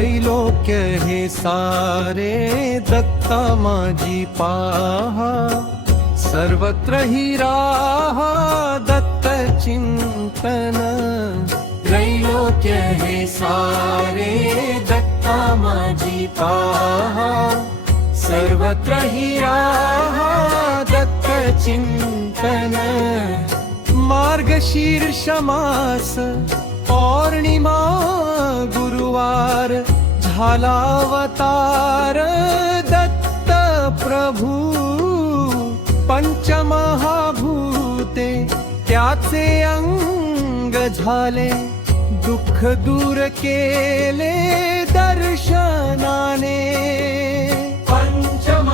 त्रैलोक्य हे सारे दत्ता माझी पाहा. सर्वत्र हि राहा दत्त चिंतन. त्रैलोक्य हे सारे दत्ता माझी पाहा. सर्वत्र हि राहा दत्त चिंतन. मार्गशीर्ष मास पौर्णिमा गुरुवार. झालावतार दत्त प्रभू पंचमहाभूते त्याचे अंग झाले दुःख दूर केले दर्शनाने. पंचमहाभूते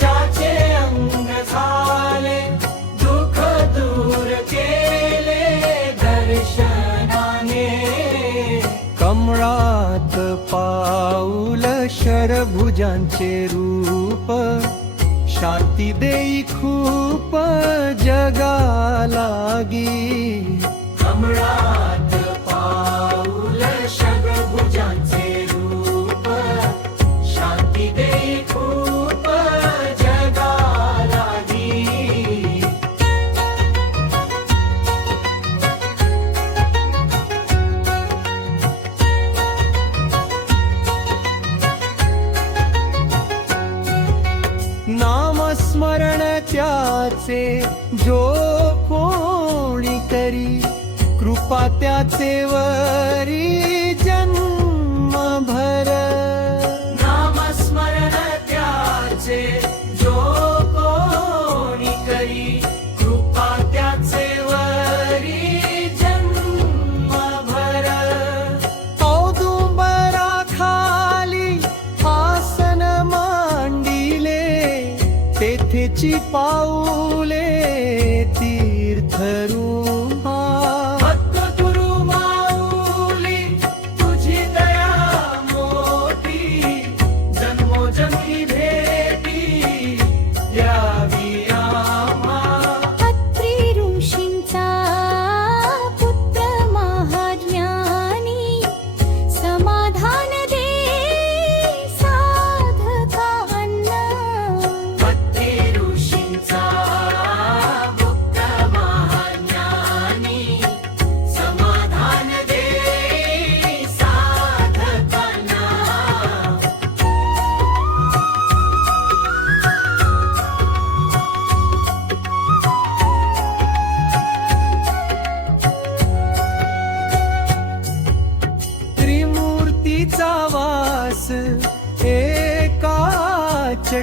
त्याचे अंग झाले. शरभुजांचे रूप शांती देई खूप जगालागी कमळा त्याचे जो कोणी करी कृपा त्याचे वरी जन्म भर। नामस्मरण त्याचे जो कोणी करी तेथेची पाऊले तीर्थरू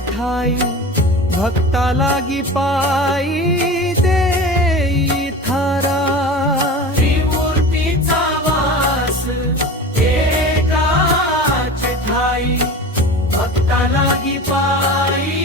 ठाई भक्ता लागी पायी देई थारा त्रिमूर्तीचा वास एकाच ठाई भक्ता लागी पायी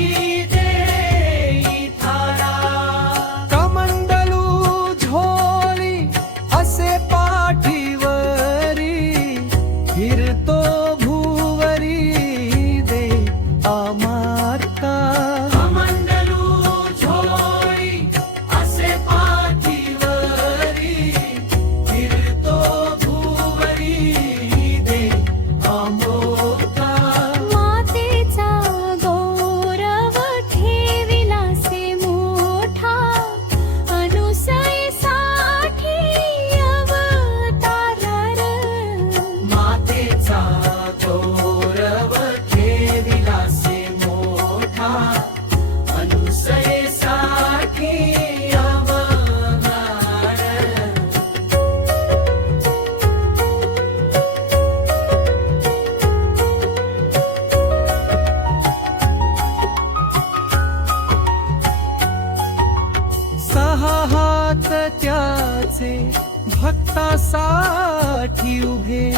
त्याचे भक्तासाठी उभे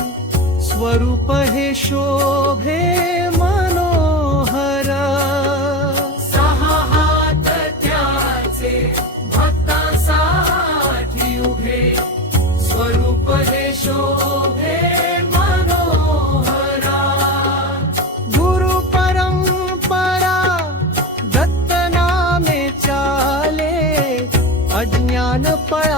स्वरूप हे शोभे स्वरूप गुरु परंपरा दत्त नामे चाले अज्ञान पळाले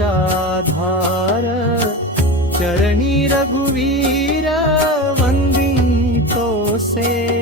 धार चरणी रघुवीर वंदितो से।